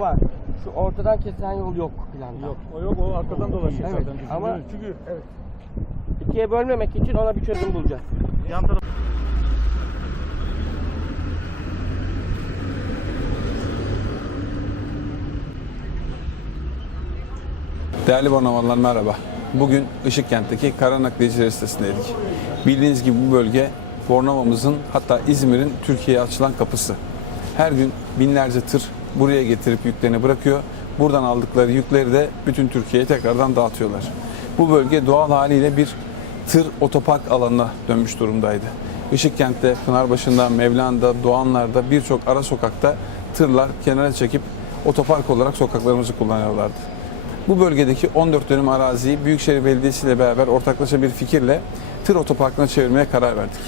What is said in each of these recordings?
var. Şu ortadan kesen yol yok planda. Yok o yok o arkadan dolaşıyor Evet, zaten. ama- Ama... Çünkü Evet. İkiye bölmemek için ona bir çözüm bulacağız. yan taraf Değerli Bornavalılar merhaba. Bugün Işıkkent'teki Kara Nakliyeciler sitesindeydik. Bildiğiniz gibi bu bölge Bornova'mızın hatta İzmir'in Türkiye'ye açılan kapısı. Her gün binlerce tır buraya getirip yüklerini bırakıyor. Buradan aldıkları yükleri de bütün Türkiye'ye tekrardan dağıtıyorlar. Bu bölge doğal haliyle bir tır otopark alanına dönmüş durumdaydı. Işıkkent'te, Pınarbaşı'nda, Mevlana'da, Doğanlar'da birçok ara sokakta tırlar kenara çekip otopark olarak sokaklarımızı kullanıyorlardı. Bu bölgedeki 14 dönüm araziyi Büyükşehir Belediyesi ile beraber ortaklaşa bir fikirle tır otoparkına çevirmeye karar verdik.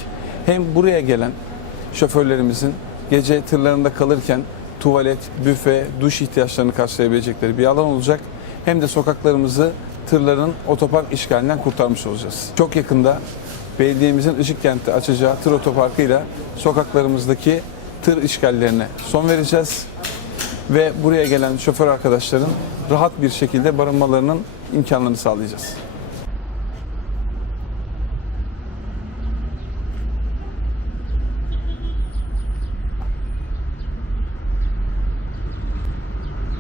Hem buraya gelen şoförlerimizin gece tırlarında kalırken tuvalet, büfe, duş ihtiyaçlarını karşılayabilecekleri bir alan olacak. Hem de sokaklarımızı tırların otopark işgalinden kurtarmış olacağız. Çok yakında belediyemizin Işıkkent'te açacağı tır otoparkıyla sokaklarımızdaki tır işgallerine son vereceğiz ve buraya gelen şoför arkadaşların rahat bir şekilde barınmalarının imkanlarını sağlayacağız.